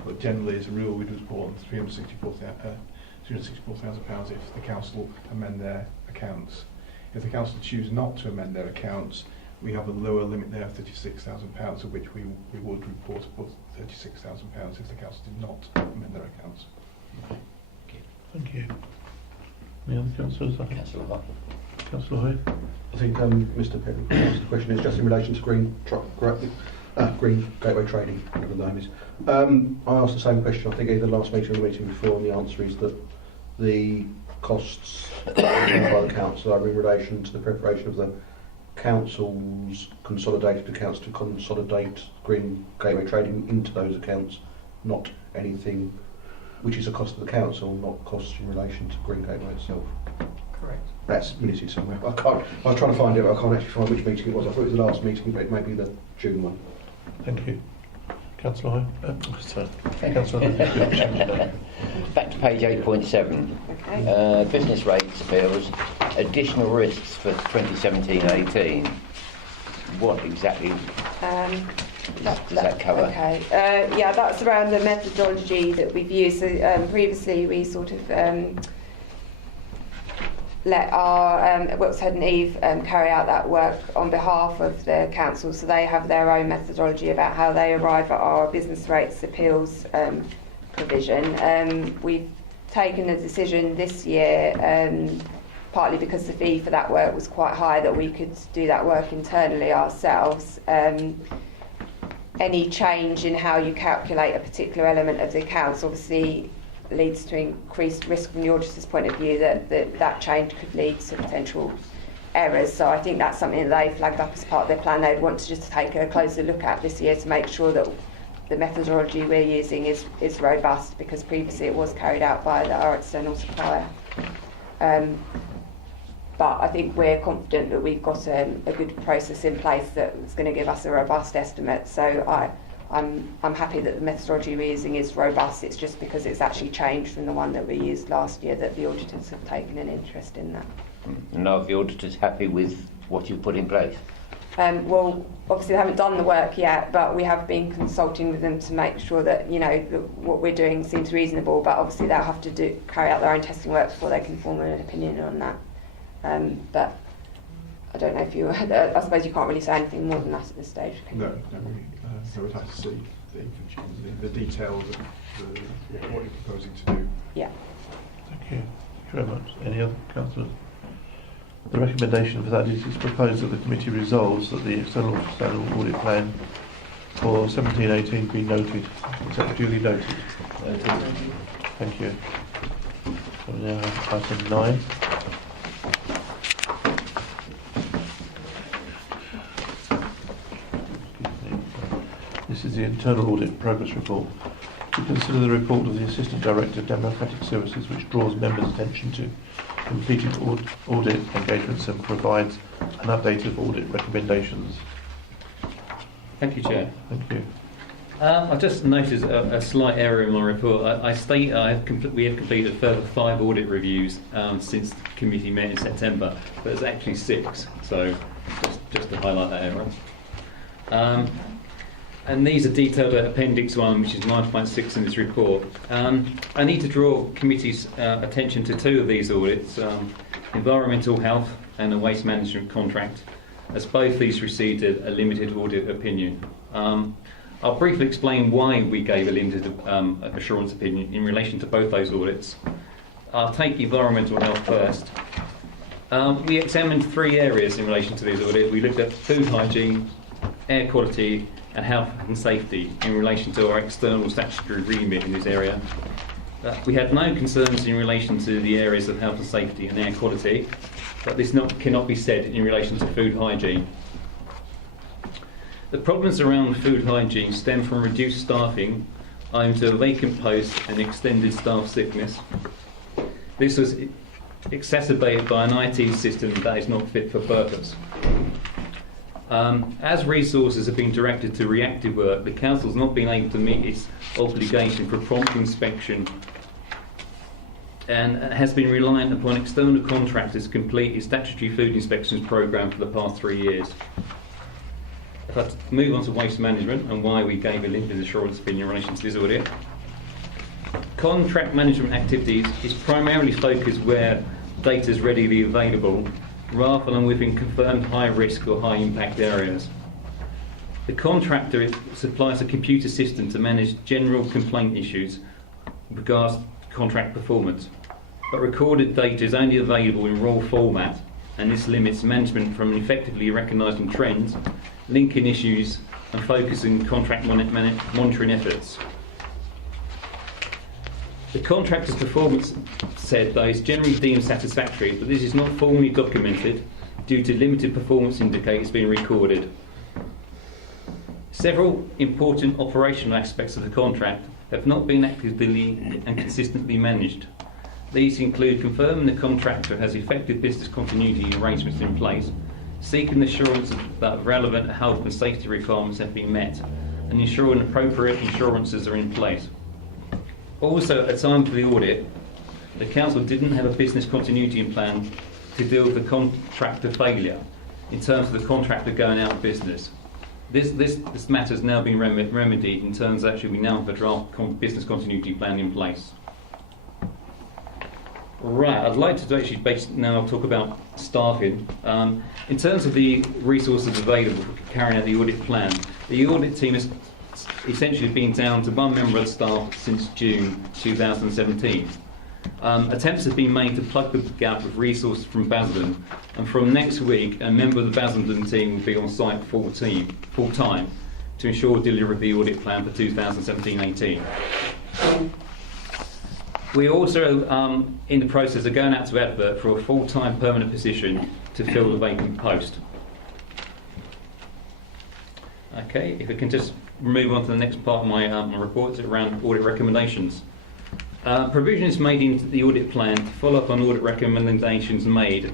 But generally, as a rule, we do report on £364,000 if the council amend their accounts. If the council choose not to amend their accounts, we have a lower limit there of £36,000, of which we would report above £36,000 if the council did not amend their accounts. Thank you. Any other councillors? Councillor Hart. Councillor Hoy? I think Mr. Pepper's question is just in relation to green gateway trading, whatever the name is. I asked the same question, I think, either last meeting or the meeting before, and the answer is that the costs by the council are in relation to the preparation of the council's consolidated accounts to consolidate green gateway trading into those accounts, not anything which is a cost of the council, not costs in relation to green gateway itself. Correct. That's minuted somewhere. I was trying to find it, but I can't actually find which meeting it was. I thought it was the last meeting, but it may be the June one. Thank you. Councillor Hoy? Sorry. Councillor Hoy. Back to page 8.7. Okay. Business rates appeals, additional risks for 2017-18. What exactly does that cover? Okay. Yeah, that's around the methodology that we've used. So previously we sort of let our Wilkeshead and Eve carry out that work on behalf of the council, so they have their own methodology about how they arrive at our business rates appeals provision. We've taken a decision this year, partly because the fee for that work was quite high, that we could do that work internally ourselves. Any change in how you calculate a particular element of the accounts obviously leads to increased risk from the auditor's point of view, that change could lead to potential errors. So I think that's something that they flagged up as part of their plan. They'd want to just take a closer look at this year to make sure that the methodology we're using is robust, because previously it was carried out by our external supplier. But I think we're confident that we've got a good process in place that's going to give us a robust estimate. So I'm happy that the methodology we're using is robust. It's just because it's actually changed from the one that we used last year that the auditors have taken an interest in that. And are the auditors happy with what you've put in place? Well, obviously they haven't done the work yet, but we have been consulting with them to make sure that, you know, what we're doing seems reasonable. But obviously they'll have to carry out their own testing work before they can form an opinion on that. But I don't know if you. I suppose you can't really say anything more than that at this stage. No, we would have to see the details of what you're proposing to do. Yeah. Thank you. Thank you very much. Any other councillors? The recommendation for that is it's proposed that the committee resolves that the external audit plan for 17-18 be noted. Is that duly noted? Thank you. So we now have item 9. This is the internal audit progress report. To consider the report of the Assistant Director of Democratic Services, which draws members' attention to completed audit engagements and provides an update of audit recommendations. Thank you, Chair. Thank you. I've just noticed a slight error in my report. I state we have completed a further 5 audit reviews since the committee met in September, but it's actually 6. So just to highlight that error. And these are detailed at Appendix 1, which is 9.6 in this report. I need to draw committee's attention to 2 of these audits, environmental health and a waste management contract, as both these received a limited audit opinion. I'll briefly explain why we gave a limited assurance opinion in relation to both those audits. I'll take environmental health first. We examined 3 areas in relation to these audits. We looked at food hygiene, air quality and health and safety in relation to our external statutory remit in this area. We had no concerns in relation to the areas of health and safety and air quality, but this cannot be said in relation to food hygiene. The problems around food hygiene stem from reduced staffing owing to a vacant post and extended staff sickness. This was exacerbated by an IT system that is not fit for purpose. As resources have been directed to reactive work, the Council has not been able to meet its obligation for prompt inspection and has been reliant upon external contractors to complete its statutory food inspections programme for the past 3 years. If I move on to waste management and why we gave a limited assurance opinion in relation to this audit. Contract management activities is primarily focused where data is readily available, rather than within confirmed high risk or high impact areas. The contractor supplies a computer system to manage general complaint issues with regards to contract performance, but recorded data is only available in raw format, and this limits management from effectively recognising trends, linking issues and focusing contract monitoring efforts. The contractor's performance said, though, is generally deemed satisfactory, but this is not formally documented due to limited performance indicators being recorded. Several important operational aspects of the contract have not been actively and consistently managed. These include confirming the contractor has effective business continuity arrangements in place, seeking assurance that relevant health and safety requirements have been met, and ensuring appropriate insurances are in place. Also, at the time of the audit, the Council didn't have a business continuity plan to deal with the contractor failure in terms of the contractor going out of business. This matter has now been remedied in terms of actually we now have a draft business continuity plan in place. Right, I'd like to actually now talk about staffing. In terms of the resources available for carrying out the audit plan, the audit team has essentially been down to 1 member of staff since June 2017. Attempts have been made to plug the gap with resources from Basildon, and from next week a member of the Basildon team will be on site full-time to ensure delivery of the audit plan for 2017-18. We're also in the process of going out to advert for a full-time permanent position to fill the vacant post. Okay, if we can just move on to the next part of my report around audit recommendations. Provisions made in the audit plan to follow up on audit recommendations made.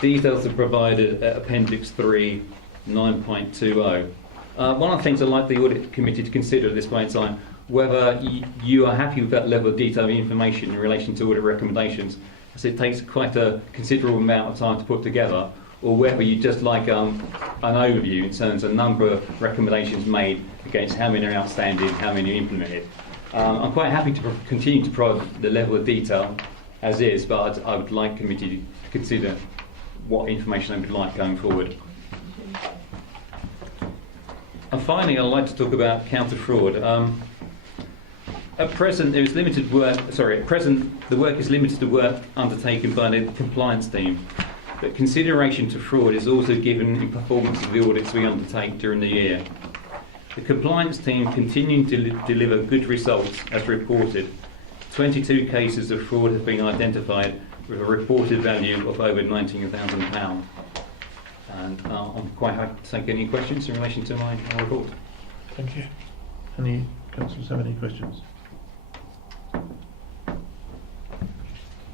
Details are provided at Appendix 3, 9.20. One of the things I'd like the audit committee to consider at this point in time, whether you are happy with that level of detailed information in relation to audit recommendations, as it takes quite a considerable amount of time to put together, or whether you just like an overview in terms of number of recommendations made against how many are outstanding, how many are implemented. I'm quite happy to continue to provide the level of detail as is, but I would like committee to consider what information they would like going forward. And finally, I'd like to talk about counter fraud. At present, there is limited work. At present, the work is limited to work undertaken by the compliance team, but consideration to fraud is also given in performance of the audits we undertake during the year. The compliance team continuing to deliver good results as reported. 22 cases of fraud have been identified with a reported value of over £19,000. And I'm quite happy to take any questions in relation to my report. Thank you. Any councillors have any questions? I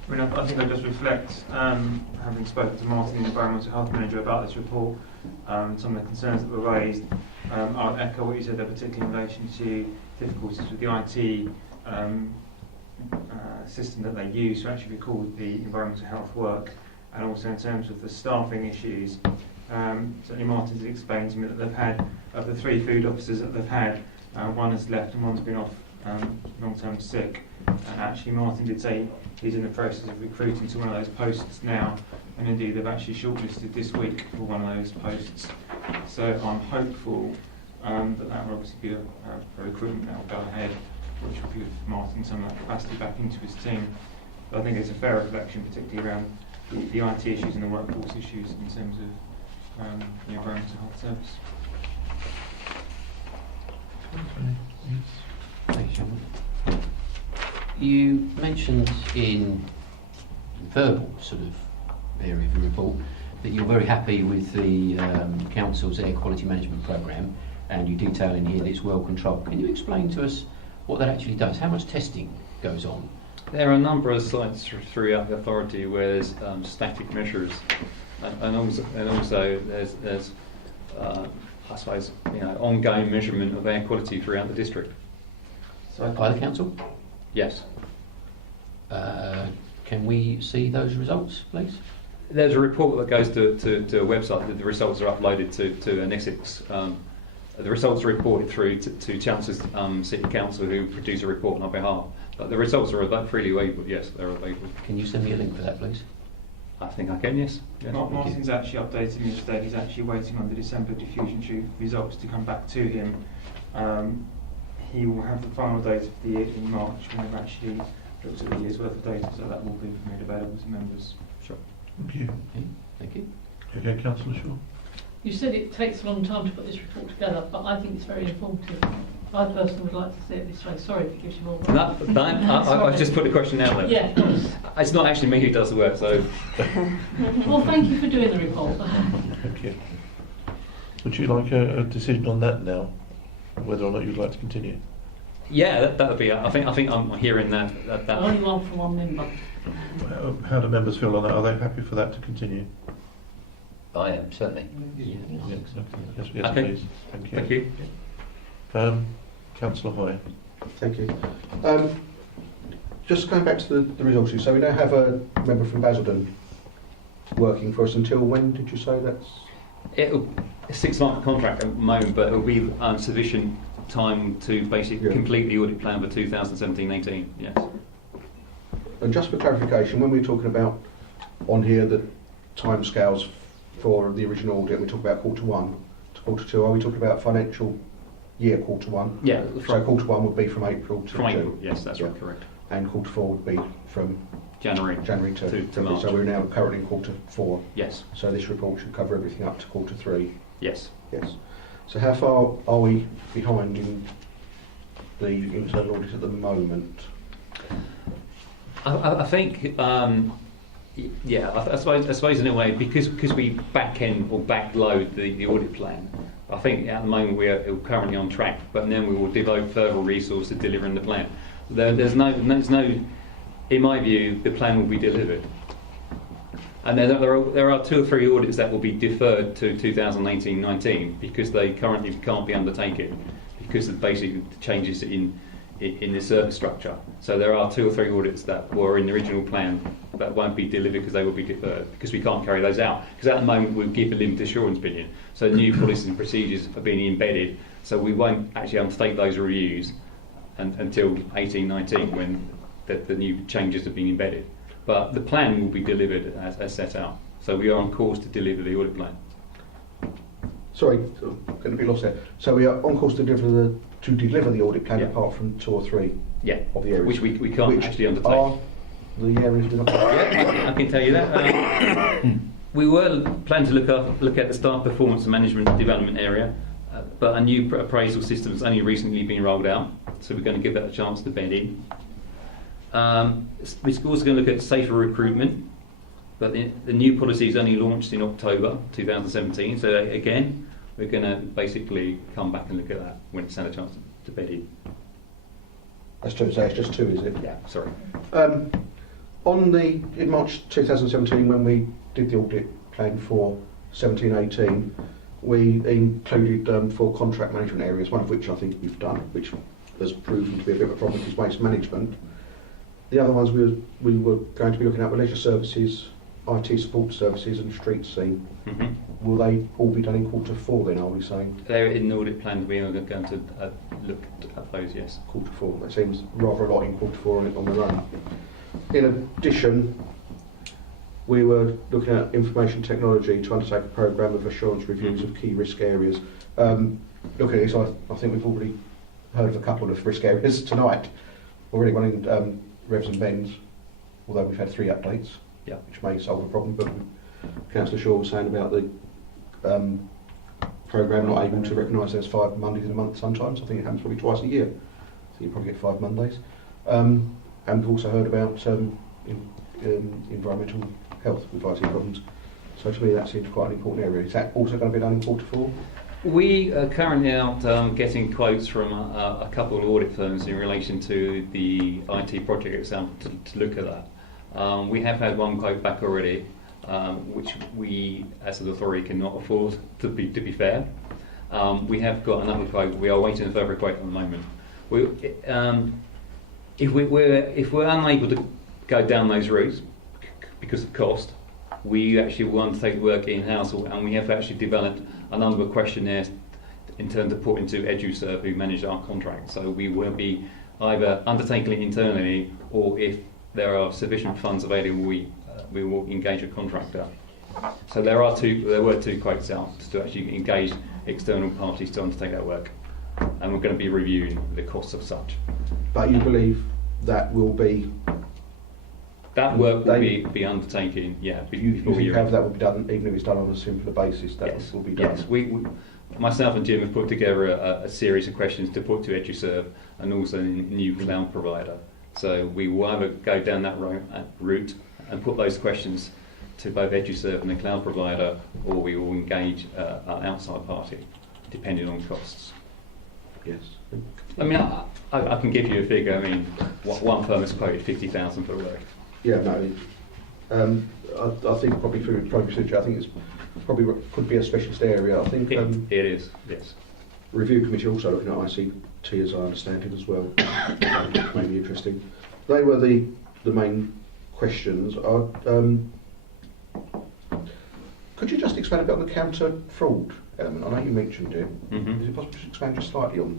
mean, I think I just reflect, having spoken to Martin, the Environmental Health Manager, about this report, some of the concerns that were raised. I'll echo what you said there, particularly in relation to difficulties with the IT system that they use to actually record the environmental health work, and also in terms of the staffing issues. Certainly Martin did explain to me that they've had, of the 3 food officers that they've had, one has left and one's been off long-term sick. And actually Martin did say he's in the process of recruiting to one of those posts now, and indeed they've actually shortlisted this week for one of those posts. So I'm hopeful that will obviously be a recruitment that will go ahead, which will give Martin some of that capacity back into his team. But I think it's a fair reflection, particularly around the IT issues and the workforce issues in terms of the environmental health service. Thanks, Chairman. You mentioned in verbal sort of area of the report that you're very happy with the Council's air quality management programme, and you detail in here that it's well controlled. Can you explain to us what that actually does? How much testing goes on? There are a number of sites throughout the authority where there's static measures, and also there's I suppose, ongoing measurement of air quality throughout the district. So by the council? Yes. Can we see those results, please? There's a report that goes to a website that the results are uploaded to an Essex. The results are reported through to Chancellor's City Council, who produce a report on our behalf. But the results are freely available. Yes, they're available. Can you send me a link for that, please? I think I can. Yes. Yeah. Martin's actually updated me today. He's actually waiting on the December diffusion tube results to come back to him. He will have the final data for the year in March when we've actually looked at the year's worth of data, so that will be made available to members. Sure. Thank you. Okay. Thank you. Okay, Councillor Shaw. You said it takes a long time to put this report together, but I think it's very informative. I personally would like to see it this way. Sorry if it gives you more work. I've just put the question out there. Yeah. It's not actually me who does the work, so. Well, thank you for doing the report. Thank you. Would you like a decision on that now, whether or not you'd like to continue? Yeah, that would be. I think I'm hearing that. Only one for one member. How do members feel on that? Are they happy for that to continue? I am, certainly. Yes, Okay. please. Thank you. Thank you. Councillor Hoy. Thank you. Just going back to the results, so we now have a member from Basildon working for us until when did you say that's? It'll a 6-month contract at the moment, but it'll be sufficient time to basically complete the audit plan for 2017-18. Yes. And just for clarification, when we're talking about on here the timescales for the original audit, we talk about Q1 to Q2. Are we talking about financial year Q1? Yeah. So Q1 would be from April to From April, June. yes, that's right, correct. And Q4 would be from January to March. So we're now currently in Q4. Yes. So this report should cover everything up to Q3. Yes. Yes. So how far are we behind in the internal audit at the moment? I think, I suppose in a way, because we back-end or backload the audit plan, I think at the moment we are currently on track, but then we will devote further resource to delivering the plan. There's no, in my view, the plan will be delivered. And there are 2 or 3 audits that will be deferred to 2018-19 because they currently can't be undertaken because of basically the changes in the service structure. So there are 2 or 3 audits that were in the original plan that won't be delivered because they will be deferred because we can't carry those out. Because at the moment we'll give a limited assurance opinion. So new policies and procedures are being embedded. So we won't actually undertake those reviews until 18-19 when the new changes have been embedded. But the plan will be delivered as set out. So we are on course to deliver the audit plan. Sorry, I'm going to be lost there. So we are on course to deliver the audit plan apart from 2 or 3 of the areas. Which we can't actually undertake. Are the areas we're not? I can tell you that. We were planning to look at the staff performance and management development area. but a new appraisal system has only recently been rolled out, so we're going to give that a chance to bed in. We're also going to look at safer recruitment, but the new policy is only launched in October 2017, so again, we're going to basically come back and look at that when it's had a chance to bed in. That's two, so it's just two, is it? Yeah, sorry. In March 2017, when we did the audit plan for 17-18, we included 4 contract management areas, one of which I think we've done, which has proven to be a bit of a problem, is waste management. The other ones we were going to be looking at were leisure services, IT support services and street scene. Mm-hmm. Will they all be done in Q4 then, are we saying? They're in the audit plan, we are going to look at those, yes. Q4, that seems rather a lot in Q4 on their own. In addition, we were looking at information technology to undertake a programme of assurance reviews of key risk areas. Looking at this, I think we've already heard of a couple of risk areas tonight. Already one in Revs and Bends, although we've had 3 updates, which may solve the problem. But Councillor Shaw was saying about the programme not able to recognise there's 5 Mondays in a month sometimes. I think it happens probably twice a year. So you probably get 5 Mondays. And we've also heard about environmental health with IT problems. So to me that seems quite an important area. Is that also going to be done in Q4? We are currently out getting quotes from a couple of audit firms in relation to the IT project itself to look at that. We have had one quote back already, which we as an authority cannot afford, to be fair. We have got another quote. We are waiting a further quote at the moment. If we're unable to go down those routes because of cost, we actually want to take the work in-house, and we have actually developed a number of questionnaires in terms of putting to EduServe, who manage our contract. So we will be either undertaking it internally, or if there are sufficient funds available, we will engage a contractor. So there were 2 quotes out to actually engage external parties to undertake that work, and we're going to be reviewing the costs of such. But you believe that will be... That work will be undertaken, yeah. You think that will be done, even if it's done on a simpler basis, yes, will be done? Yes, we, myself and Jim have put together a series of questions to put to EduServe and also a new cloud provider. So we will either go down that route and put those questions to both EduServe and the cloud provider, or we will engage an outside party, depending on costs. Yes. I mean, I can give you a figure. I mean, one firm has quoted 50,000 for the work. Yeah, no. I think probably through procedure, I think it's probably could be a specialist area. I think it is. Yes. Review committee also looking at ICT, as I understand it as well. May be interesting. They were the main questions. Could you just expand a bit on the counter fraud element? I know you mentioned it. Mm-hmm. Is it possible to expand just slightly on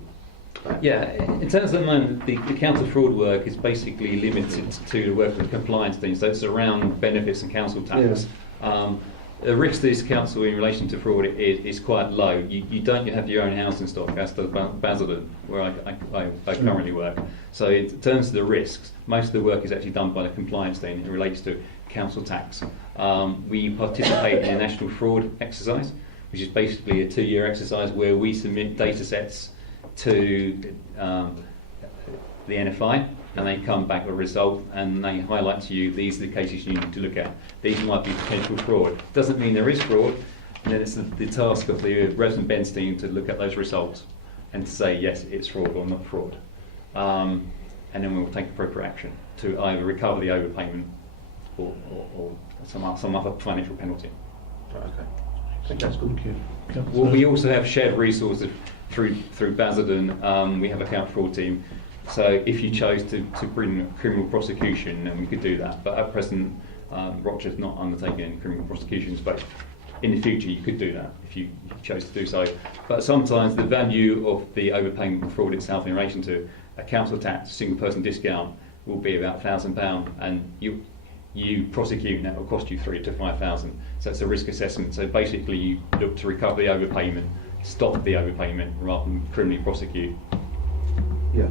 that? Yeah, in terms of the moment, the counter fraud work is basically limited to the work with compliance teams. So it's around benefits and council tax. Yeah. The risk to this council in relation to fraud is quite low. You don't have your own housing stock, as does Basildon, where I currently work. So in terms of the risks, most of the work is actually done by the compliance team. It relates to council tax. We participate in a national fraud exercise, which is basically a 2-year exercise where we submit data sets to the NFI, and they come back with a result and they highlight to you, these are the cases you need to look at. These might be potential fraud. Doesn't mean there is fraud, and then it's the task of the Revs and Bends team to look at those results and to say, yes, it's fraud or not fraud. And then we'll take appropriate action to either recover the overpayment or some other financial penalty. Okay. I think that's good. Thank you. Well, we also have shared resources through Basildon. We have a counter fraud team. So if you chose to bring a criminal prosecution, then we could do that. But at present, Rochester's not undertaking any criminal prosecutions, but in the future you could do that if you chose to do so. But sometimes the value of the overpayment fraud itself in relation to a council tax, single person discount, will be about £1,000, and you prosecute, and that will cost you £3,000 to £5,000. So it's a risk assessment. So basically you look to recover the overpayment, stop the overpayment, rather than criminally prosecute. Yeah.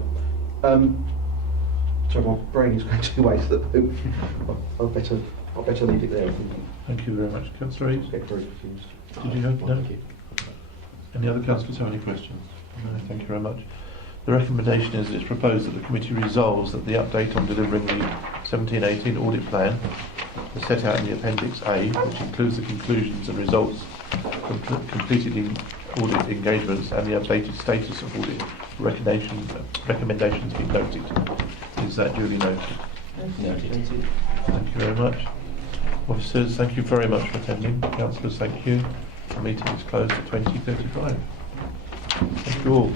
So my brain is going two ways at the moment. I'll better leave it there. Thank you very much. Councillor Eaves? Get very confused. Did you have no? Any other councillors have any questions? No, thank you very much. The recommendation is it's proposed that the committee resolves that the update on delivering the 1718 audit plan is set out in the Appendix A, which includes the conclusions and results from completed audit engagements and the updated status of audit recommendations be noted. Is that duly noted? Noted. Thank you very much. Officers, thank you very much for attending. Councillors, thank you. The meeting is closed at 20:35. Thank you all.